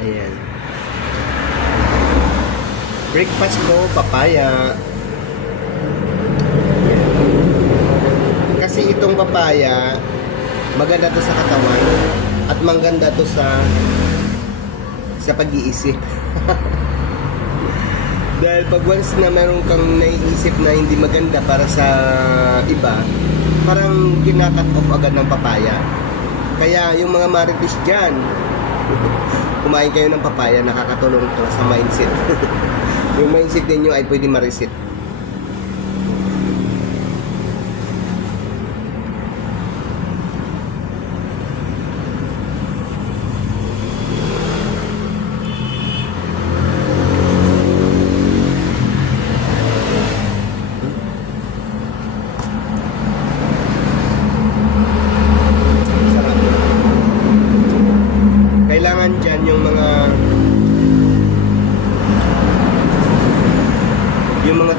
Ayan. Breakfast ko, papaya. Kasi itong papaya, maganda to sa katawan at maganda to sa pag-iisip. Dahil pag once na meron kang naiisip na hindi maganda para sa iba, parang kinakat off agad ng papaya. Kaya yung mga marites dyan, kumain kayo ng papaya, nakakatulong to sa mindset. Yung mindset ninyo ay pwede ma-reset. Kailangan dyan yung mga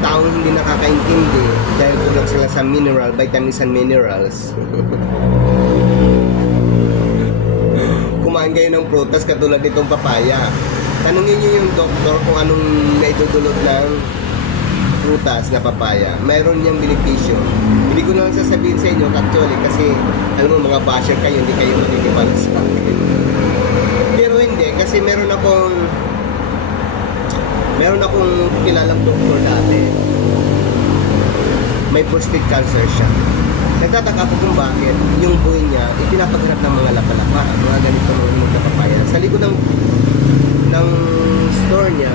taong hindi nakakaintindi dahil kulang sila sa vitamins and minerals. Kumain kayo ng prutas katulad nitong papaya. Tanungin niyo yung doktor kung anong naidudulot ng prutas na papaya. Mayroon niyang benepisyo. Hindi ko na lang sasabihin sa inyo actually kasi alam mo mga basher kayo, hindi kayo maniniwala sa akin. Pero hindi, kasi meron akong kilalang doktor dati. May prostate cancer siya. Nagtataka ako kung bakit yung buhay niya ipinapagharap ng mga lapalapa, mga ganito mga papaya. Sa likod ng store niya,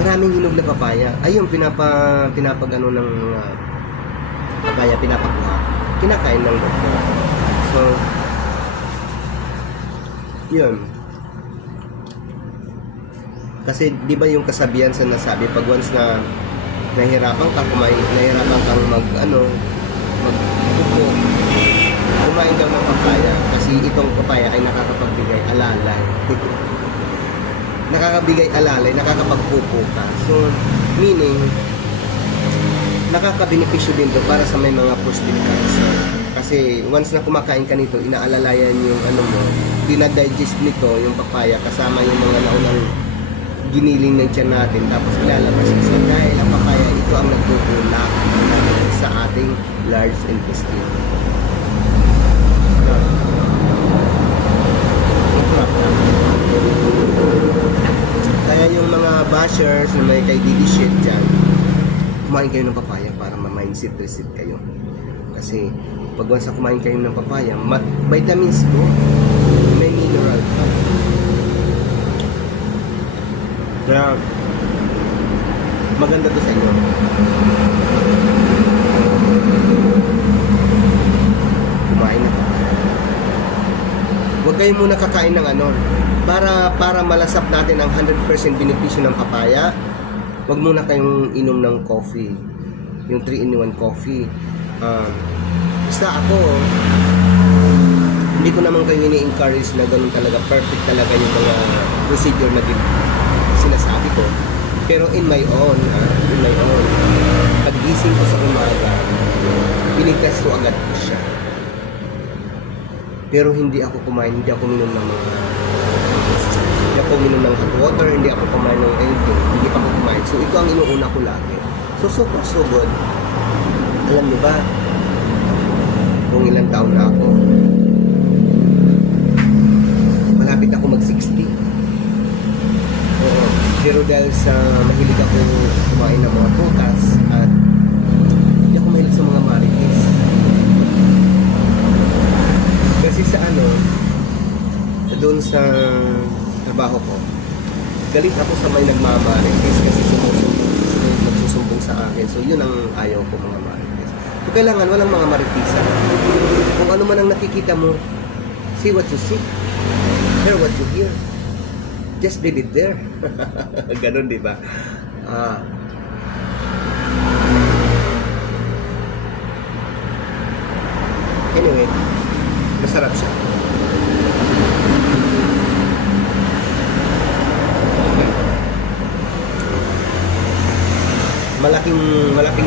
maraming hinog na papaya. Ayun, pinapagano ng papaya, pinapakuha. Kinakain ng doktor. So, yun. Kasi di ba yung kasabihan sa nasabi, pag once na nahihirapan kang magpupo, kumain daw ng papaya kasi itong papaya ay nakakapagbigay alalay. Nakakabigay alalay, nakakapagpupo ka. So, meaning, nakakabenepisyo din to para sa may mga prostate cancer. Kasi once na kumakain ka nito, inaalalayan yung dinadigest nito, yung papaya, kasama yung mga naunang giniling ng tiyan natin, tapos ilalabas isa dahil ang papaya ito ang nagtutulak sa ating large intestine. Kaya yung mga bashers na may kay Didi shit dyan, kumain kayo ng papaya para ma-mindset reset kayo. Kasi pag once na kumain kayo ng papaya, vitamins po, may mineral pa. Kaya maganda to sa inyo. Kumain na papaya. Huwag kayo muna kakain ng para malasap natin ang 100% benepisyo ng papaya. Huwag muna kayong inom ng coffee, yung 3-in-1 coffee. Basta ako, hindi ko naman kayo ini-encourage na ganun talaga, perfect talaga yung mga procedure na sinasabi ko. Pero in my own, pag-gising ko sa umaga, pinitest ko agad ko siya. Pero hindi ako kumain, hindi ako minom ng hot water, hindi ako kumain ng anything, hindi pa ako kumain. So ito ang inuuna ko lagi. So super so good. Alam niyo ba kung ilang taon na ako? Malapit ako mag-60. Pero dahil sa mahilig ako kumain ng mga prutas at hindi ako mahilig sa mga marites. Kasi sa doon sa trabaho ko, galit ako sa may nagmamarites kasi nagsusumbong sa akin. So yun ang ayaw ko, mga marites. So kailangan walang mga maritisan. Kung ano man ang nakikita mo, see what you see, hear what you hear. Just leave it there. Ganon, di ba? Anyway, masarap siya.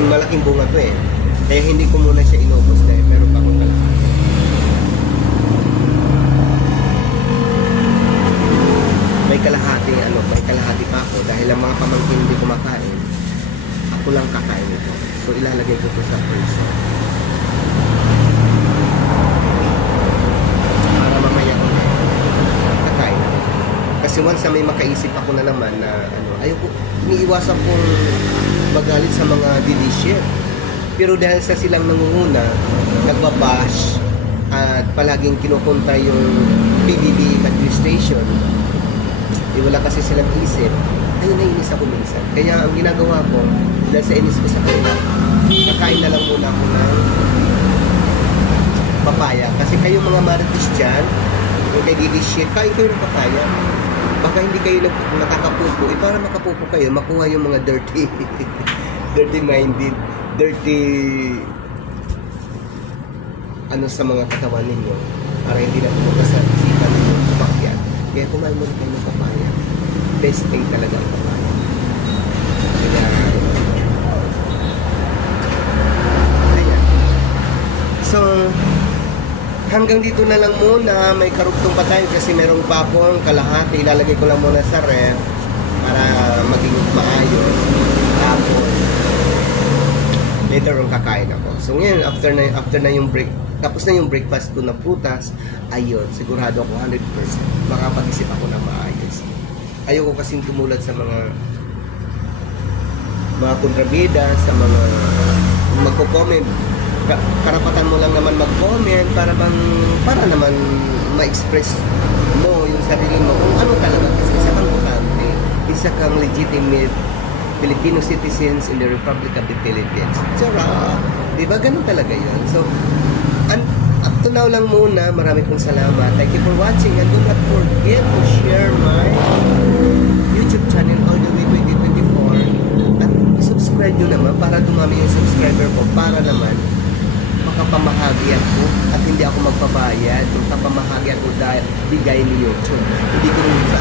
Malaking bunga to eh. Kaya hindi ko muna siya inubos dahil meron pa akong kalaki. May may kalahati pa ako dahil ang mga pamangkin hindi kumakain. Ako lang kakain ito. So ilalagay ko ito sa freezer. Para mamaya ko na kakain. Kasi once na may makaisip ako na naman na ayoko, iniiwasan kong magalit sa mga delicious. Pero dahil sa silang nangunguna, nagbabash at palaging kinukunta yung PBB administration, wala kasi silang isip, ayun, nainis ako minsan. Kaya ang ginagawa ko, dahil sa inis ko sa kanila, kakain na lang muna ako ng papaya. Kasi kayo mga marites dyan, yung kay delicious, kain kayo ng papaya. Baka hindi kayo nakakapupo, para makapupo kayo, makuha yung mga dirty minded, dirty sa mga katawan ninyo para hindi na pumunta sa isipan ninyo kumakyat. Kaya kumain mo kayo ng papaya. Best thing talaga ang papaya. Kaya ayan. So hanggang dito na lang muna. May karugtong pa tayo kasi merong pa akong kalahati. Ilalagay ko lang muna sa ref para maging maayos. Tapos later on kakain ako. So ngayon, after na yung break, tapos na yung breakfast ko na prutas, ayun, sigurado ako 100% makapag-isip ako na maayos. Ayoko kasing tumulad sa mga kontrabida, sa mga magko-comment. Karapatan mo lang naman mag-comment para naman ma-express mo yung sarili mo kung ano talaga. Kasi isa kang butante, isa kang legitimate Filipino citizens in the Republic of the Philippines. Charot! Diba? Ganun talaga yun. So, up to now lang muna. Marami pong salamat. Thank you for watching and do not forget to share my YouTube channel all the way 2024 at subscribe nyo naman para dumami yung subscriber ko para naman makapamahagi ako at hindi ako magpabayad yung kapamahagi ako dahil bigay ni YouTube. Hindi ko rin sa